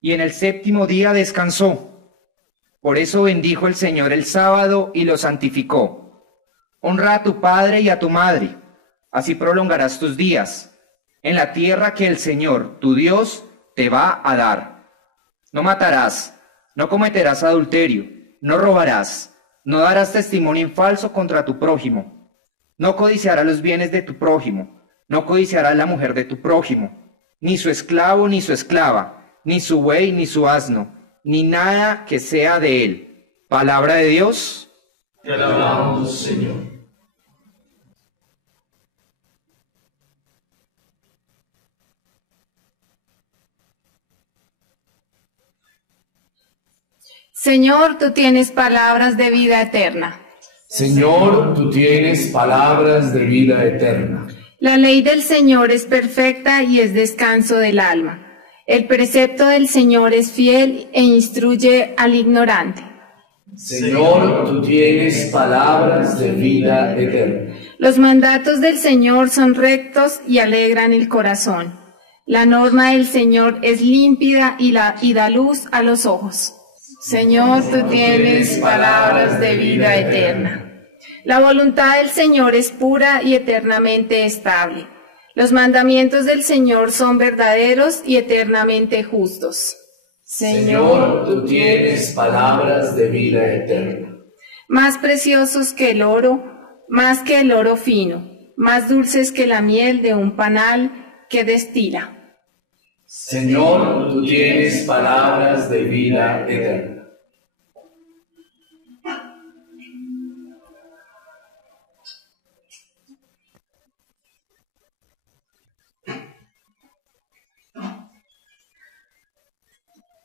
y en el séptimo día descansó. Por eso bendijo el Señor el sábado y lo santificó. Honra a tu padre y a tu madre, así prolongarás tus días en la tierra que el Señor, tu Dios, te va a dar. No matarás, no cometerás adulterio, no robarás, no darás testimonio en falso contra tu prójimo, no codiciarás los bienes de tu prójimo, no codiciarás la mujer de tu prójimo, ni su esclavo ni su esclava, ni su buey ni su asno, ni nada que sea de él. Palabra de Dios. Te alabamos, Señor. Señor, tú tienes palabras de vida eterna. Señor, tú tienes palabras de vida eterna. La ley del Señor es perfecta y es descanso del alma. El precepto del Señor es fiel e instruye al ignorante. Señor, tú tienes palabras de vida eterna. Los mandatos del Señor son rectos y alegran el corazón. La norma del Señor es límpida y da luz a los ojos. Señor, tú tienes palabras de vida eterna. La voluntad del Señor es pura y eternamente estable. Los mandamientos del Señor son verdaderos y eternamente justos. Señor, tú tienes palabras de vida eterna. Más preciosos que el oro, más que el oro fino, más dulces que la miel de un panal que destila. Señor, tú tienes palabras de vida eterna.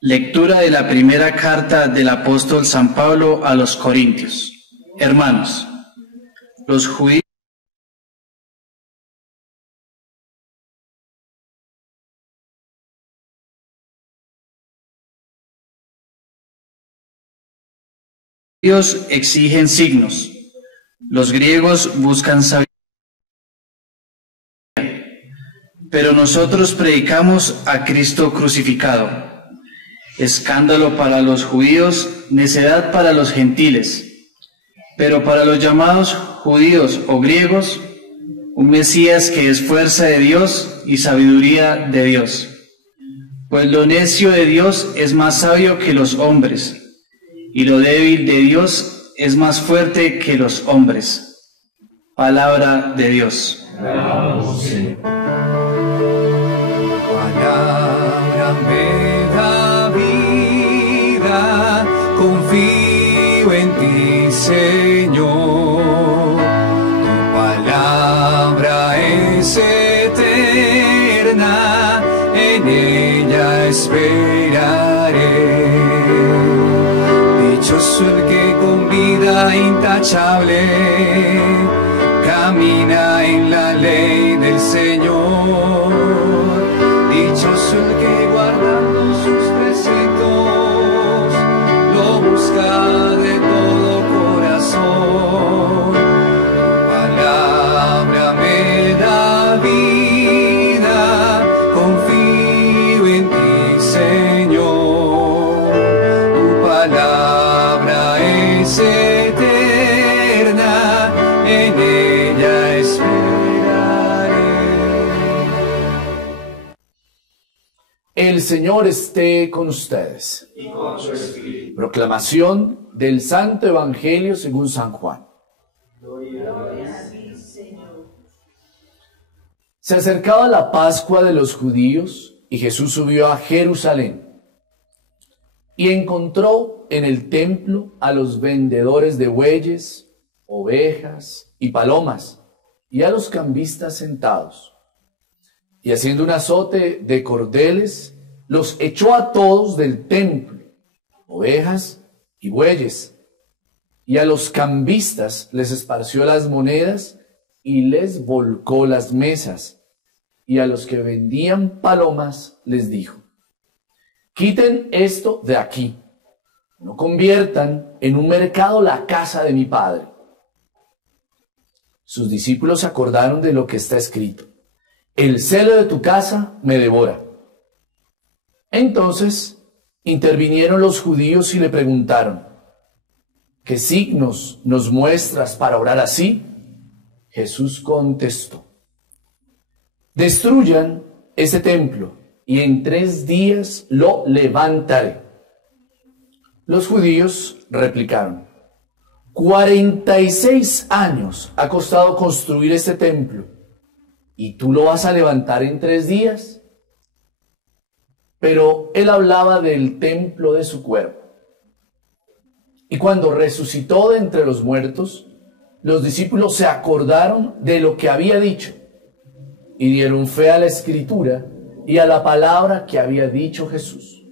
Lectura de la primera carta del apóstol San Pablo a los Corintios. Hermanos, los judíos exigen signos, los griegos buscan sabiduría, pero nosotros predicamos a Cristo crucificado. Escándalo para los judíos, necedad para los gentiles, pero para los llamados judíos o griegos, un Mesías que es fuerza de Dios y sabiduría de Dios. Pues lo necio de Dios es más sabio que los hombres, y lo débil de Dios es más fuerte que los hombres. Palabra de Dios. Alabamos, Señor. Palabra me da vida, confío en ti, Señor. Tu palabra es eterna, en ella esperaré. Dichoso el que con vida intachable camina en la ley del Señor. Dichoso el que guardando sus preceptos lo busca de todo corazón. Palabra me da vida, confío en ti, Señor. Tu palabra es eterna, en ella esperaré. El Señor esté con ustedes. Y con su espíritu. Proclamación del Santo Evangelio según San Juan. Se acercaba la Pascua de los judíos y Jesús subió a Jerusalén y encontró en el templo a los vendedores de bueyes, ovejas y palomas y a los cambistas sentados. Y haciendo un azote de cordeles, los echó a todos del templo, ovejas y bueyes, y a los cambistas les esparció las monedas y les volcó las mesas, y a los que vendían palomas les dijo: quiten esto de aquí, no conviertan en un mercado la casa de mi Padre. Sus discípulos se acordaron de lo que está escrito: el celo de tu casa me devora. Entonces Intervinieron los judíos y le preguntaron: ¿qué signos nos muestras para orar así? Jesús contestó: destruyan este templo y en 3 días lo levantaré. Los judíos replicaron: 46 años ha costado construir este templo, ¿y tú lo vas a levantar en 3 días? Pero él hablaba del templo de su cuerpo. Y cuando resucitó de entre los muertos, los discípulos se acordaron de lo que había dicho y dieron fe a la Escritura y a la palabra que había dicho Jesús.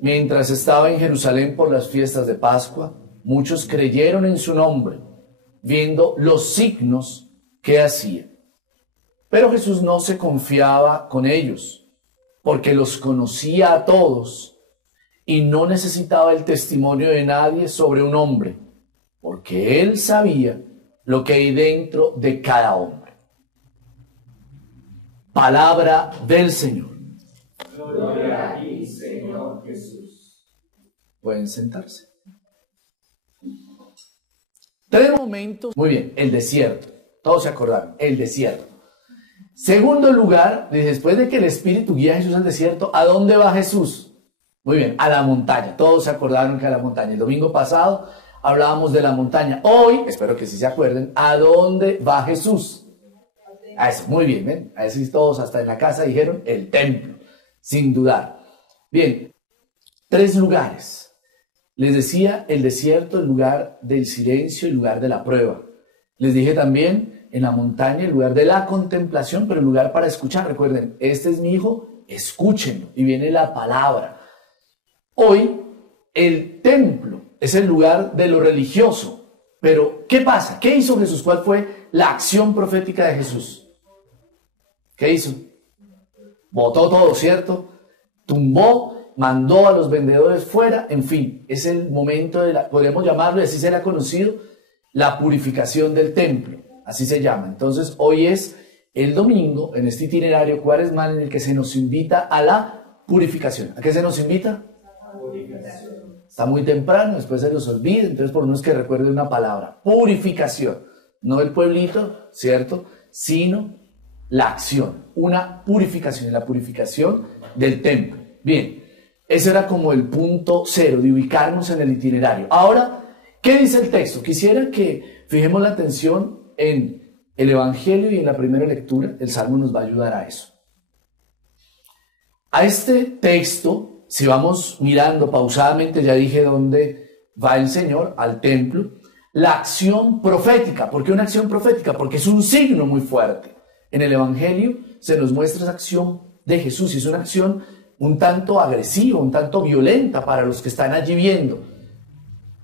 Mientras estaba en Jerusalén por las fiestas de Pascua, muchos creyeron en su nombre, viendo los signos que hacía. Pero Jesús no se confiaba con ellos, porque los conocía a todos y no necesitaba el testimonio de nadie sobre un hombre, porque él sabía lo que hay dentro de cada hombre. Palabra del Señor. Gloria a ti, Señor Jesús. Pueden sentarse. 3 momentos. Muy bien, el desierto. Todos se acordaron, el desierto. Segundo lugar, después de que el Espíritu guía a Jesús al desierto, ¿a dónde va Jesús? Muy bien, a la montaña. Todos se acordaron que a la montaña. El domingo pasado hablábamos de la montaña. Hoy, espero que sí se acuerden, ¿a dónde va Jesús? A eso, muy bien, ¿ven? A eso todos hasta en la casa dijeron el templo, sin dudar. Bien, 3 lugares. Les decía el desierto, el lugar del silencio, el lugar de la prueba. Les dije también en la montaña, el lugar de la contemplación, pero el lugar para escuchar. Recuerden, este es mi hijo, escúchenlo. Y viene la palabra. Hoy, el templo es el lugar de lo religioso. Pero, ¿qué pasa? ¿Qué hizo Jesús? ¿Cuál fue la acción profética de Jesús? ¿Qué hizo? Botó todo, ¿cierto? Tumbó, mandó a los vendedores fuera. En fin, es el momento de podríamos llamarlo, y así será conocido, la purificación del templo. Así se llama. Entonces, hoy es el domingo, en este itinerario cuaresmal, en el que se nos invita a la purificación. ¿A qué se nos invita? Purificación. Está muy temprano, después se los olvida, entonces por lo menos que recuerde una palabra. Purificación. No el pueblito, ¿cierto? Sino la acción. Una purificación, la purificación del templo. Bien, ese era como el punto 0 de ubicarnos en el itinerario. Ahora, ¿qué dice el texto? Quisiera que fijemos la atención en el Evangelio y en la primera lectura. El Salmo nos va a ayudar a eso. A este texto, si vamos mirando pausadamente, ya dije dónde va el Señor, al templo, la acción profética. ¿Por qué una acción profética? Porque es un signo muy fuerte. En el Evangelio se nos muestra esa acción de Jesús y es una acción un tanto agresiva, un tanto violenta para los que están allí viendo.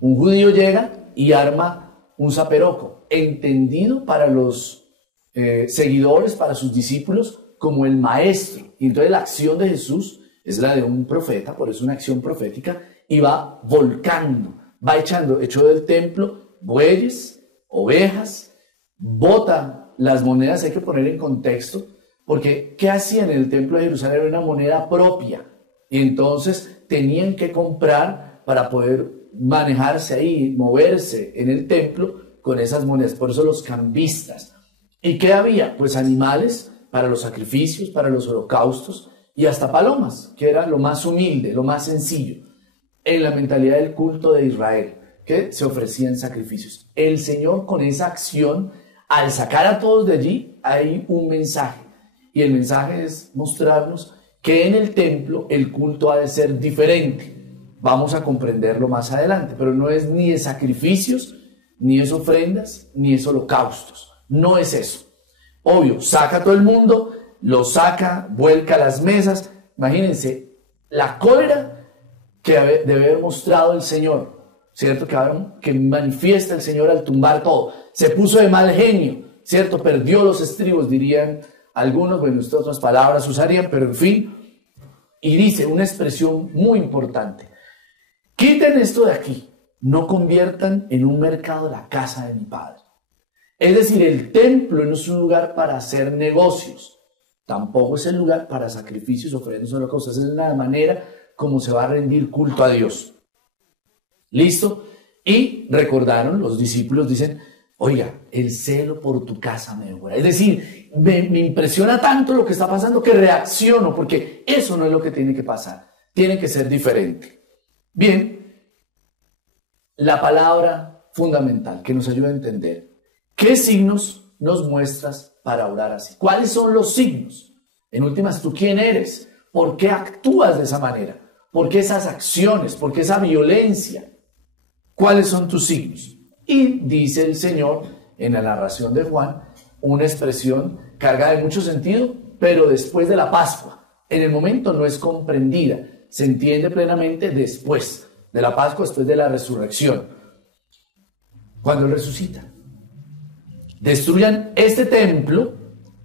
Un judío llega y arma un zaperoco, entendido para los seguidores, para sus discípulos, como el maestro. Y entonces la acción de Jesús es la de un profeta, por eso una acción profética, y va volcando, va echó del templo bueyes, ovejas, bota las monedas. Hay que poner en contexto, porque ¿qué hacían en el templo de Jerusalén? Era una moneda propia, y entonces tenían que comprar para poder manejarse ahí, moverse en el templo con esas monedas. Por eso los cambistas. ¿Y qué había? Pues animales para los sacrificios, para los holocaustos, y hasta palomas, que era lo más humilde, lo más sencillo en la mentalidad del culto de Israel, que se ofrecían sacrificios. El Señor, con esa acción, al sacar a todos de allí, hay un mensaje, y el mensaje es mostrarnos que en el templo el culto ha de ser diferente. Vamos a comprenderlo más adelante, pero no es ni de sacrificios, ni es ofrendas, ni es holocaustos. No es eso. Obvio, saca a todo el mundo, lo saca, vuelca las mesas. Imagínense la cólera que debe haber mostrado el Señor, ¿cierto? Que manifiesta el Señor al tumbar todo. Se puso de mal genio, ¿cierto? Perdió los estribos, dirían algunos, bueno, otras palabras usarían, pero en fin. Y dice una expresión muy importante: quiten esto de aquí, no conviertan en un mercado la casa de mi Padre. Es decir, el templo no es un lugar para hacer negocios, tampoco es el lugar para sacrificios, ofrendas o cosas. Es la manera como se va a rendir culto a Dios. ¿Listo? Y recordaron, los discípulos dicen, oiga, el celo por tu casa me devora. Es decir, me impresiona tanto lo que está pasando que reacciono, porque eso no es lo que tiene que pasar. Tiene que ser diferente. Bien, la palabra fundamental que nos ayuda a entender. ¿Qué signos nos muestras para orar así? ¿Cuáles son los signos? En últimas, ¿tú quién eres? ¿Por qué actúas de esa manera? ¿Por qué esas acciones? ¿Por qué esa violencia? ¿Cuáles son tus signos? Y dice el Señor en la narración de Juan una expresión cargada de mucho sentido, pero después de la Pascua. En el momento no es comprendida, se entiende plenamente después de la Pascua, después de la resurrección. Cuando Él resucita. Destruyan este templo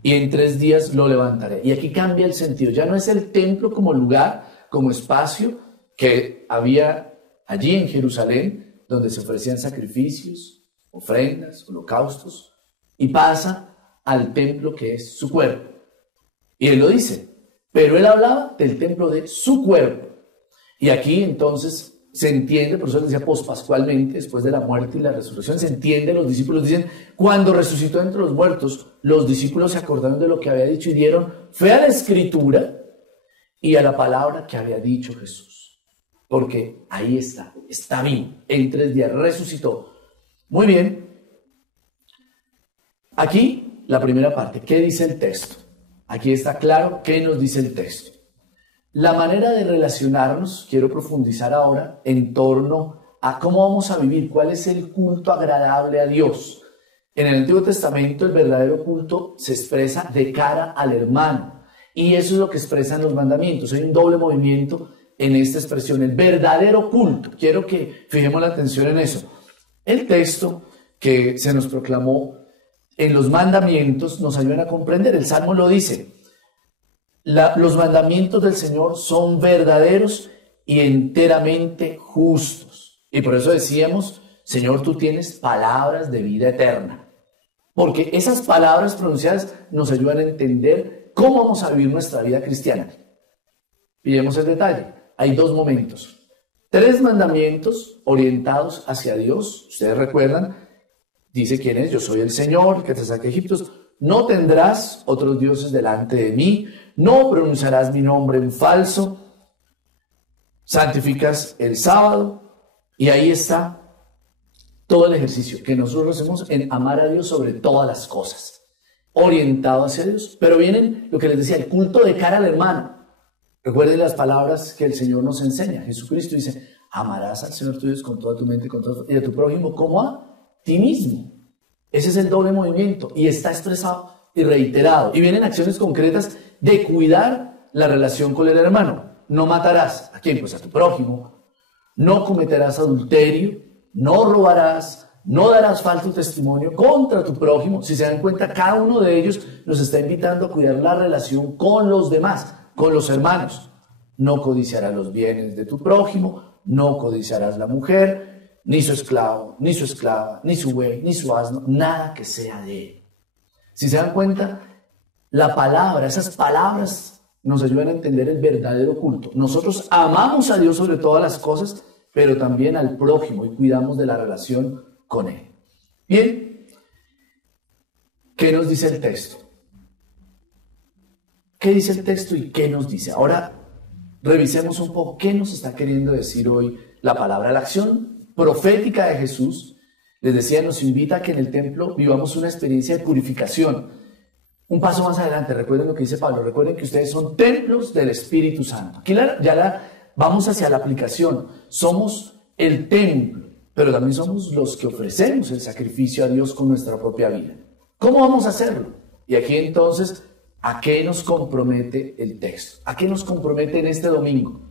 y en 3 días lo levantaré. Y aquí cambia el sentido. Ya no es el templo como lugar, como espacio que había allí en Jerusalén, donde se ofrecían sacrificios, ofrendas, holocaustos, y pasa al templo que es su cuerpo. Y Él lo dice, pero Él hablaba del templo de su cuerpo. Y aquí entonces se entiende, por eso decía pospascualmente, después de la muerte y la resurrección, se entiende, los discípulos dicen, cuando resucitó entre los muertos, los discípulos se acordaron de lo que había dicho y dieron fe a la Escritura y a la palabra que había dicho Jesús. Porque ahí está vivo, en 3 días resucitó. Muy bien, aquí la primera parte, ¿qué dice el texto? Aquí está claro qué nos dice el texto. La manera de relacionarnos, quiero profundizar ahora en torno a cómo vamos a vivir, cuál es el culto agradable a Dios. En el Antiguo Testamento el verdadero culto se expresa de cara al hermano y eso es lo que expresan los mandamientos. Hay un doble movimiento en esta expresión, el verdadero culto. Quiero que fijemos la atención en eso. El texto que se nos proclamó en los mandamientos nos ayuda a comprender. El Salmo lo dice. Los mandamientos del Señor son verdaderos y enteramente justos. Y por eso decíamos, Señor, tú tienes palabras de vida eterna. Porque esas palabras pronunciadas nos ayudan a entender cómo vamos a vivir nuestra vida cristiana. Pillemos el detalle. Hay 2 momentos. 3 mandamientos orientados hacia Dios. Ustedes recuerdan, dice quién es, yo soy el Señor, que te saqué de Egipto. No tendrás otros dioses delante de mí, no pronunciarás mi nombre en falso, santificas el sábado, y ahí está todo el ejercicio que nosotros hacemos en amar a Dios sobre todas las cosas, orientado hacia Dios. Pero vienen lo que les decía, el culto de cara al hermano. Recuerden las palabras que el Señor nos enseña. Jesucristo dice, amarás al Señor tu Dios con toda tu mente y a tu prójimo como a ti mismo. Ese es el doble movimiento y está expresado y reiterado. Y vienen acciones concretas de cuidar la relación con el hermano. No matarás. ¿A quién? Pues a tu prójimo. No cometerás adulterio. No robarás. No darás falso testimonio contra tu prójimo. Si se dan cuenta, cada uno de ellos nos está invitando a cuidar la relación con los demás, con los hermanos. No codiciarás los bienes de tu prójimo. No codiciarás la mujer, ni su esclavo, ni su esclava, ni su buey, ni su asno, nada que sea de él. Si se dan cuenta, la palabra, esas palabras nos ayudan a entender el verdadero culto. Nosotros amamos a Dios sobre todas las cosas, pero también al prójimo y cuidamos de la relación con él. Bien, ¿qué nos dice el texto? ¿Qué dice el texto y qué nos dice? Ahora revisemos un poco qué nos está queriendo decir hoy la palabra. La acción profética de Jesús, les decía, nos invita a que en el templo vivamos una experiencia de purificación. Un paso más adelante, recuerden lo que dice Pablo, recuerden que ustedes son templos del Espíritu Santo. Aquí vamos hacia la aplicación. Somos el templo, pero también somos los que ofrecemos el sacrificio a Dios con nuestra propia vida. ¿Cómo vamos a hacerlo? Y aquí entonces, ¿a qué nos compromete el texto? ¿A qué nos compromete en este domingo?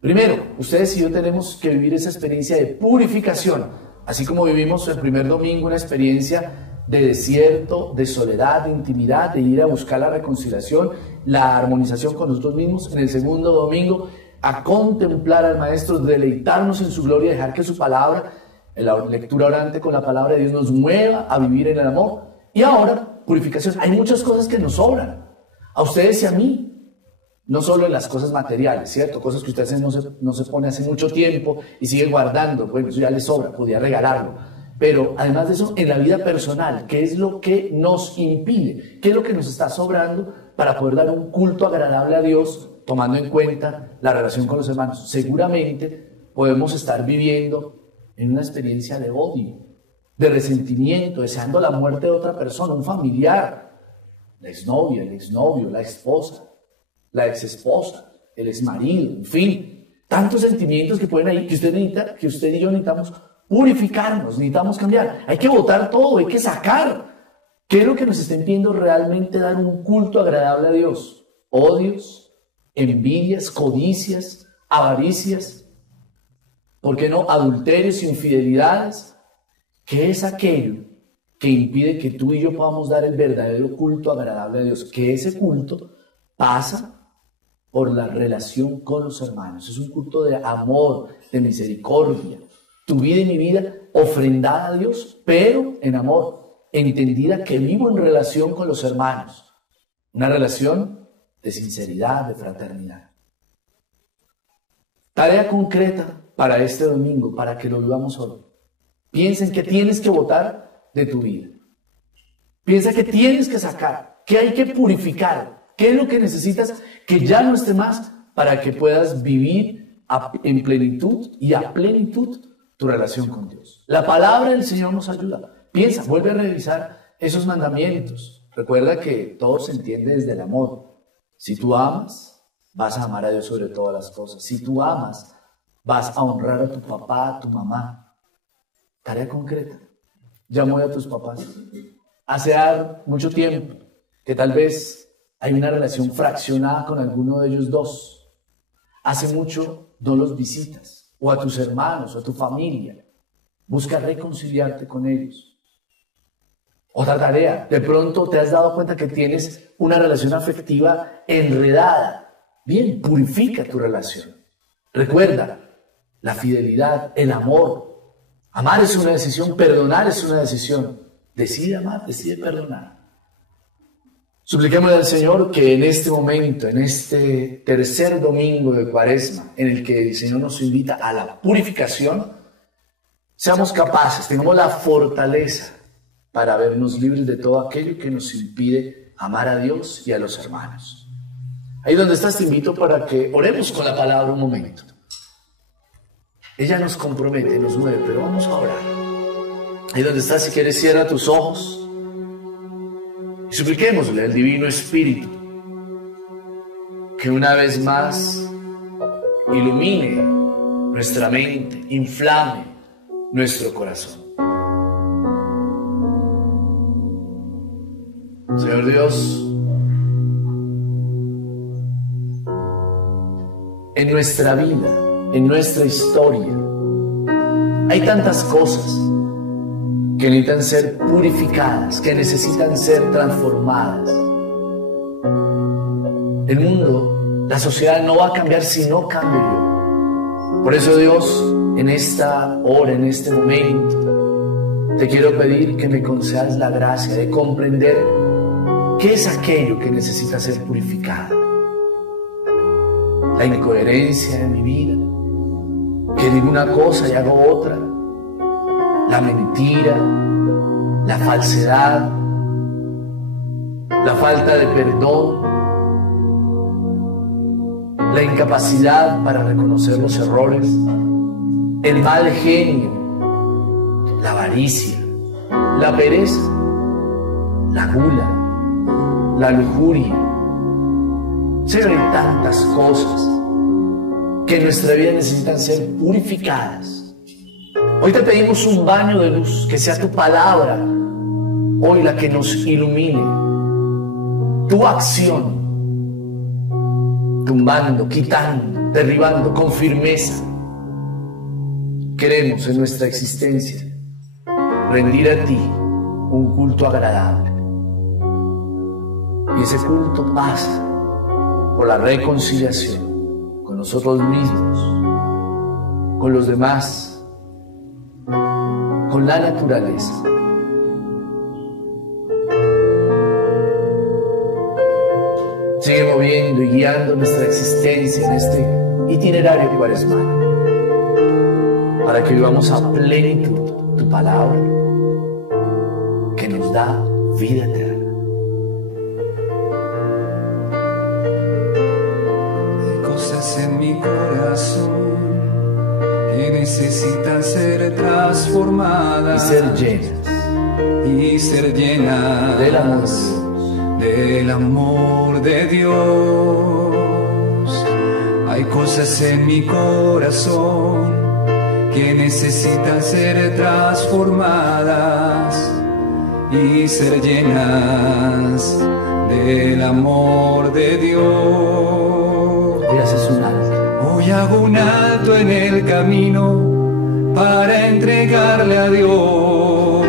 Primero, ustedes y yo tenemos que vivir esa experiencia de purificación, así como vivimos el primer domingo una experiencia de desierto, de soledad, de intimidad, de ir a buscar la reconciliación, la armonización con nosotros mismos. En el segundo domingo, a contemplar al Maestro, deleitarnos en su gloria, dejar que su palabra, en la lectura orante con la palabra de Dios, nos mueva a vivir en el amor. Y ahora, purificación. Hay muchas cosas que nos sobran, a ustedes y a mí. no solo en las cosas materiales, ¿cierto? Cosas que usted no se pone hace mucho tiempo y sigue guardando, bueno, eso ya le sobra, podía regalarlo. Pero además de eso, en la vida personal, ¿qué es lo que nos impide? ¿Qué es lo que nos está sobrando para poder dar un culto agradable a Dios, tomando en cuenta la relación con los hermanos? Seguramente podemos estar viviendo en una experiencia de odio, de resentimiento, deseando la muerte de otra persona, un familiar, la exnovia, el exnovio, la esposa, la exesposa, el exmarido, en fin, tantos sentimientos que pueden ahí, que usted y yo necesitamos purificarnos, necesitamos cambiar. Hay que botar todo, hay que sacar. ¿Qué es lo que nos está impidiendo realmente dar un culto agradable a Dios? Odios, envidias, codicias, avaricias, ¿por qué no? Adulterios, infidelidades. ¿Qué es aquello que impide que tú y yo podamos dar el verdadero culto agradable a Dios? Que ese culto pasa por la relación con los hermanos. Es un culto de amor, de misericordia. Tu vida y mi vida ofrendada a Dios, pero en amor, entendida que vivo en relación con los hermanos. Una relación de sinceridad, de fraternidad. Tarea concreta para este domingo, para que lo vivamos hoy. Piensa en qué tienes que botar de tu vida. Piensa que tienes que sacar, que hay que purificar, qué es lo que necesitas que ya no esté más para que puedas vivir en plenitud y a plenitud tu relación con Dios. La palabra del Señor nos ayuda. Piensa, vuelve a revisar esos mandamientos. Recuerda que todo se entiende desde el amor. Si tú amas, vas a amar a Dios sobre todas las cosas. Si tú amas, vas a honrar a tu papá, a tu mamá. Tarea concreta. Llamo a tus papás. Hace mucho tiempo que tal vez hay una relación fraccionada con alguno de ellos dos. Hace mucho no los visitas. O a tus hermanos, o a tu familia. Busca reconciliarte con ellos. Otra tarea. De pronto te has dado cuenta que tienes una relación afectiva enredada. Bien, purifica tu relación. Recuerda, la fidelidad, el amor. Amar es una decisión, perdonar es una decisión. Decide amar, decide perdonar. Supliquémosle al Señor que en este momento, en este tercer domingo de Cuaresma, en el que el Señor nos invita a la purificación, seamos capaces, tengamos la fortaleza para vernos libres de todo aquello que nos impide amar a Dios y a los hermanos. Ahí donde estás te invito para que oremos con la palabra un momento. Ella nos compromete, nos mueve, pero vamos a orar. Ahí donde estás, si quieres, cierra tus ojos. Y supliquémosle al Divino Espíritu que una vez más ilumine nuestra mente, inflame nuestro corazón. Señor Dios, en nuestra vida, en nuestra historia, hay tantas cosas que necesitan ser purificadas, que necesitan ser transformadas. El mundo, la sociedad no va a cambiar si no cambio yo. Por eso, Dios, en esta hora, en este momento, te quiero pedir que me concedas la gracia de comprender qué es aquello que necesita ser purificado. La incoherencia de mi vida, que digo una cosa y hago otra, la mentira, la falsedad, la falta de perdón, la incapacidad para reconocer los errores, el mal genio, la avaricia, la pereza, la gula, la lujuria. Señor, hay tantas cosas que en nuestra vida necesitan ser purificadas. Hoy te pedimos un baño de luz, que sea tu palabra hoy la que nos ilumine, tu acción, tumbando, quitando, derribando con firmeza. Queremos en nuestra existencia rendir a ti un culto agradable. Y ese culto pasa por la reconciliación con nosotros mismos, con los demás, con la naturaleza. sigue moviendo y guiando nuestra existencia en este itinerario cuaresmal, para que vivamos a plenitud tu palabra, que nos da vida eterna. Hay cosas en mi corazón que necesitan ser transformadas Y ser llenas del amor de Dios. Hay cosas en mi corazón que necesitan ser transformadas y ser llenas del amor de Dios. Hoy haces un alto. Hoy hago un alto en el camino para entregarle a Dios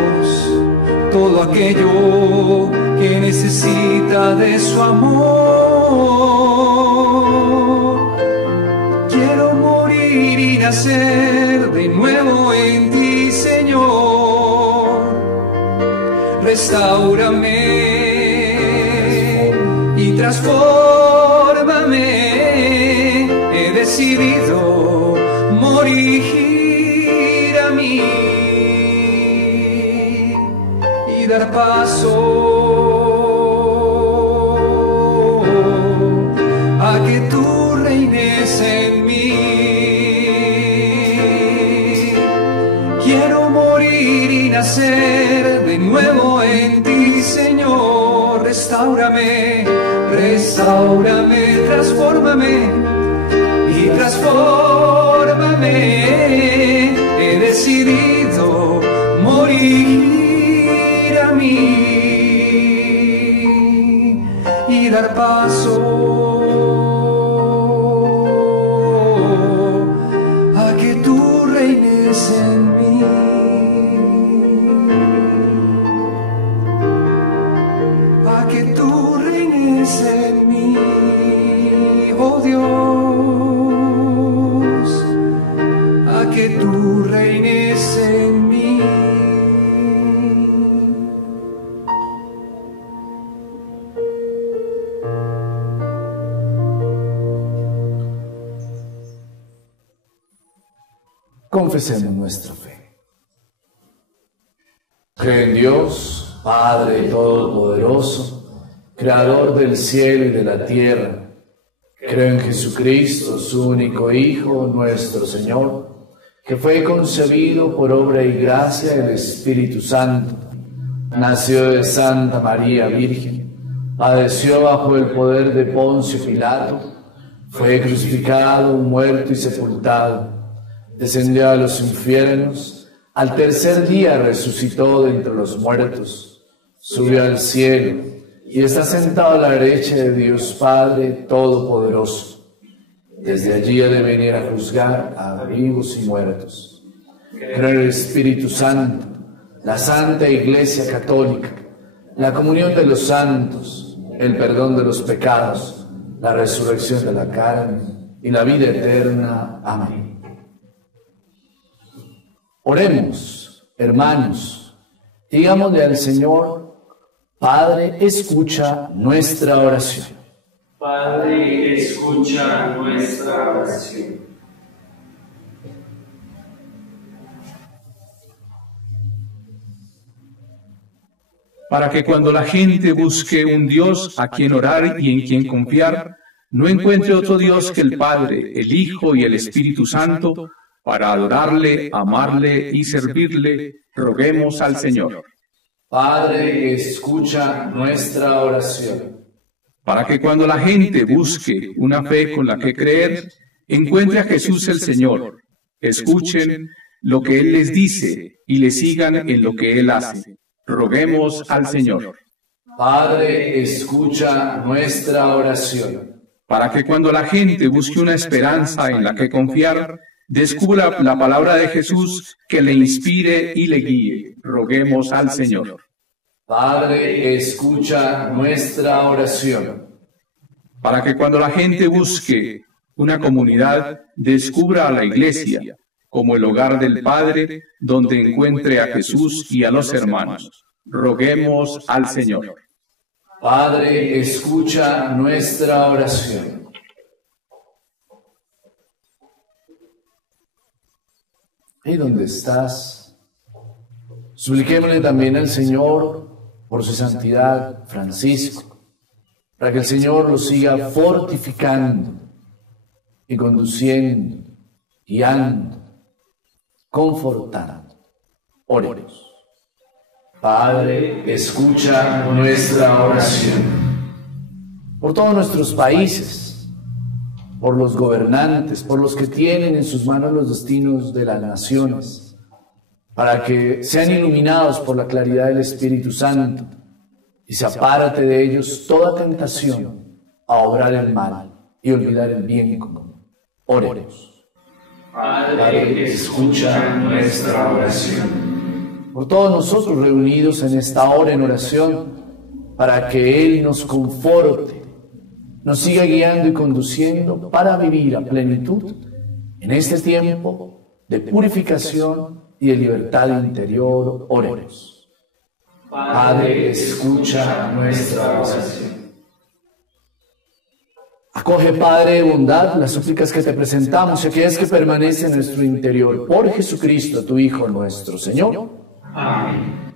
todo aquello que necesita de su amor. Quiero morir y nacer de nuevo en ti, Señor. Restáurame y transfórmame. He decidido morir a mí y dar paso a que tú reines en mí. Quiero morir y nacer de nuevo en ti, Señor. Restáurame, restáurame, transfórmame y transfórmame. He decidido morir a mí y dar paso a que tú reines en mí. A que tú reines en mí, oh Dios. A que tú reines en mí. Confesemos nuestra fe. Creo en Dios, Padre Todopoderoso, Creador del cielo y de la tierra. Creo en Jesucristo, su único Hijo, nuestro Señor, que fue concebido por obra y gracia del Espíritu Santo. Nació de Santa María Virgen, padeció bajo el poder de Poncio Pilato, fue crucificado, muerto y sepultado. Descendió a los infiernos, al tercer día resucitó de entre los muertos, subió al cielo y está sentado a la derecha de Dios Padre Todopoderoso. Desde allí ha de venir a juzgar a vivos y muertos. Creo en el Espíritu Santo, la Santa Iglesia Católica, la comunión de los santos, el perdón de los pecados, la resurrección de la carne y la vida eterna. Amén. Oremos, hermanos, digámosle al Señor: Padre, escucha nuestra oración. Padre, escucha nuestra oración. Para que cuando la gente busque un Dios a quien orar y en quien confiar, no encuentre otro Dios que el Padre, el Hijo y el Espíritu Santo, para adorarle, amarle y servirle, roguemos al Señor. Padre, escucha nuestra oración. Para que cuando la gente busque una fe con la que creer, encuentre a Jesús el Señor, escuchen lo que Él les dice y le sigan en lo que Él hace. Roguemos al Señor. Padre, escucha nuestra oración. Para que cuando la gente busque una esperanza en la que confiar, descubra la palabra de Jesús que le inspire y le guíe. Roguemos al Señor. Padre, escucha nuestra oración. Para que cuando la gente busque una comunidad, descubra a la Iglesia como el hogar del Padre, donde encuentre a Jesús y a los hermanos. Roguemos al Señor. Padre, escucha nuestra oración. ¿Y dónde estás? Supliquémosle también al Señor por su santidad Francisco, para que el Señor lo siga fortificando y conduciendo, guiando, confortando. Oremos. Padre, escucha nuestra oración. Por todos nuestros países, por los gobernantes, por los que tienen en sus manos los destinos de las naciones, para que sean iluminados por la claridad del Espíritu Santo y se apárate de ellos toda tentación a obrar el mal y olvidar el bien común. Oremos. Padre, escucha nuestra oración. Por todos nosotros reunidos en esta hora en oración, para que Él nos conforte, nos siga guiando y conduciendo para vivir a plenitud en este tiempo de purificación y de libertad interior. Oremos. Padre, escucha nuestra oración. Acoge, Padre de bondad, las súplicas que te presentamos y aquellas que permanecen en nuestro interior, por Jesucristo, tu Hijo nuestro Señor. Amén.